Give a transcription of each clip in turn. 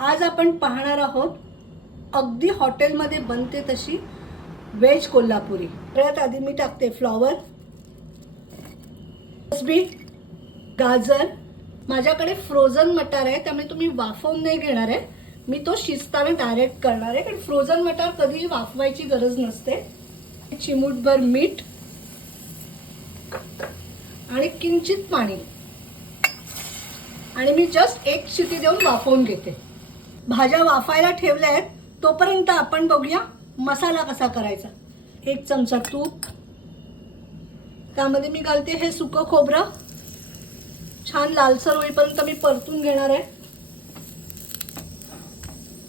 आज आपण पाहणार आहोत अगदी हॉटेलमध्ये बनते तशी व्हेज कोल्हापुरी. परत आधी मी टाकते फ्लॉवर बीट गाजर. माझ्याकडे फ्रोझन मटार आहे त्यामुळे तुम्ही वाफवून नाही घेणार आहे. मी तो शिजताना डायरेक्ट करणार आहे कारण फ्रोझन मटार कधीही वाफवायची गरज नसते. चिमूटभर मीठ आणि किंचित पाणी. आणि मी जस्ट एक शिटी देऊन वाफवून घेते. भाज्या वाफायला ठेवल्या आहेत तोपर्यंत आपण बघूया मसाला कसा करायचा. एक चमचा तूप. त्यामध्ये मी घालते हे सुकं खोबरं. छान लालसर होईपर्यंत मी परतून घेणार आहे.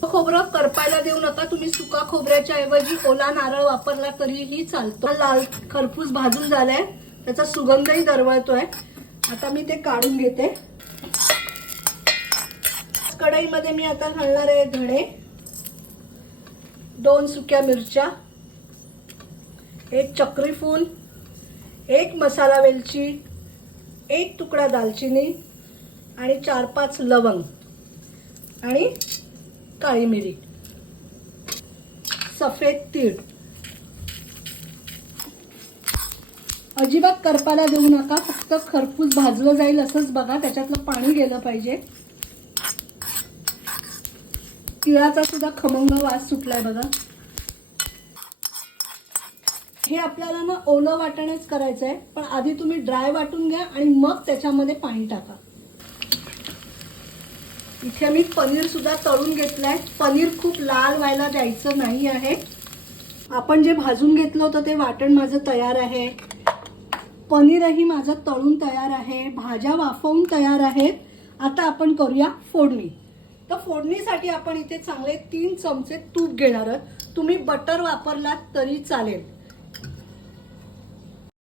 खोबरं करपायला देऊ नका तुम्ही सुका खोबऱ्याच्या ऐवजी ओला नारळ वापरला तरीही चालतो. लाल खरपूस भाजून झालाय त्याचा सुगंधही दरवळतोय. आता मी ते काढून घेते. कढईमध्ये मी आता घालणार आहे धणे. दोन सुक्या मिरच्या. एक चक्रीफूल एक मसाला वेलची. एक तुकडा दालचिनी. आणि चार पाच लवंग. आणि काळी मिरी. सफेद तीळ. अजिबात करपाला देऊ नका. फक्त खरपूस भाजलं जाईल असंच बघा. त्याच्यातलं पाणी गेलं पाहिजे. तिळाचा सुद्धा खमंग वास सुटलाय बघा. हे आपल्याला ना ओलं वाटणच करायचं आहे पण आधी तुम्ही ड्राय वाटून घ्या आणि मग त्याच्यामध्ये पाणी टाका. इथे मी पनीर सुद्धा तळून घेतलंय. पनीर खूप लाल व्हायला द्यायचं नाही आहे. आपण जे भाजून घेतलं होतं ते वाटण माझं तयार आहे. पनीरही माझं तळून तयार आहे. भाज्या वाफवून तयार आहेत. आता आपण करूया फोडणी. तर फोडणीसाठी आपण इथे चांगले तीन चमचे तूप घेणार आहोत. तुम्ही बटर वापरलात तरी चालेल.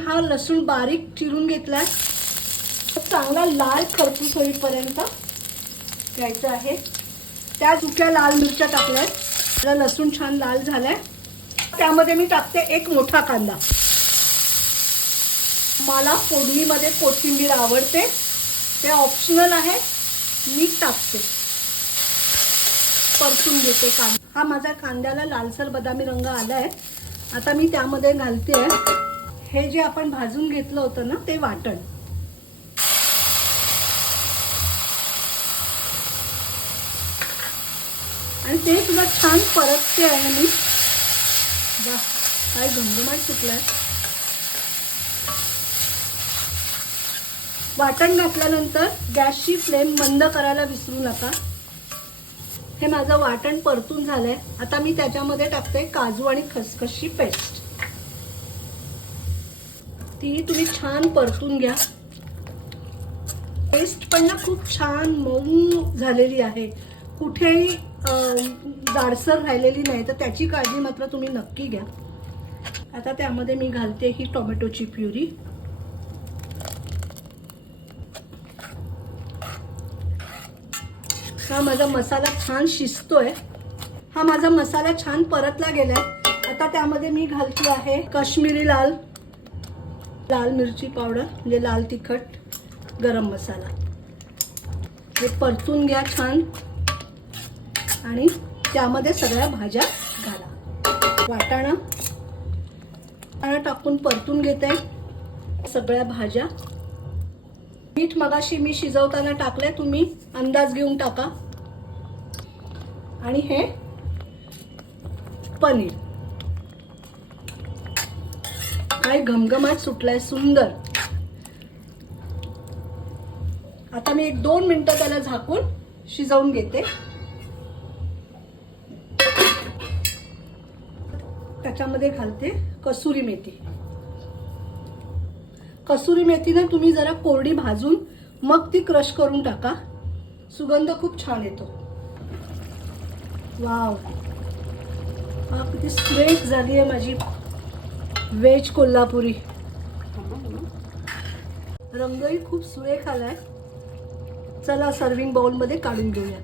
हा लसूण बारीक चिरून घेतलाय. चांगला लाल खरपूस होईपर्यंत घ्यायचं आहे. त्या चुक्या लाल मिरच्या टाकल्यात. लसूण छान लाल झालाय. त्यामध्ये मी टाकते एक मोठा कांदा. मला फोडणीमध्ये कोथिंबीर आवडते. ते ऑप्शनल आहे. मी टाकते. परतून घेते कांदा. हा माझ्या कांद्याला लालसर बदामी रंग आलाय. आता मी त्यामध्ये घालते हे जे आपण भाजून घेतलं होतं ना ते वाटण. आणि ते सुद्धा छान परतते आहे मी. वा, काय घमघमाट सुटलाय. वाटण घातल्यानंतर गॅसची फ्लेम मंद करायला विसरू नका. हे माझं वाटण परतून झालंय. आता मी त्याच्यामध्ये टाकते काजू आणि खसखसची पेस्ट. तीही तुम्ही छान परतून घ्या. पेस्ट पण ना खूप छान मऊ झालेली आहे. कुठेही जाडसर राहिलेली नाही तर त्याची काळजी मात्र तुम्ही नक्की घ्या. आता त्यामध्ये मी घालते ही टोमॅटोची प्युरी. हा माझा मसाला छान शिजतोय. हा माझा मसाला छान परतला गेलाय. आता त्यामध्ये मी घालतो आहे काश्मीरी लाल लाल मिरची पावडर म्हणजे लाल तिखट गरम मसाला. हे परतून घ्या छान. आणि त्यामध्ये सगळ्या भाज्या घाला. वाटाणा टाकून परतून घेते. सगळ्या भाज्या मीठ मगाशी मी शिजवताना टाकलंय तुम्ही अंदाज घेऊन टाका. आणि हे पनीर. काय घमघमाट सुटलाय सुंदर. आता मी एक दोन मिनटं त्याला झाकून शिजवून घेते. त्याच्यामध्ये घालते कसुरी मेथी. कसुरी मेथी ना तुम्ही जरा कोरडी भाजून मग ती क्रश करून टाका. सुगंध खूप छान येतो. वाव. हा किती स्वेट झाली आहे माझी व्हेज कोल्हापुरी. रंगही खूप सुरेख आलाय. चला सर्विंग बाउलमध्ये काढून घेऊया.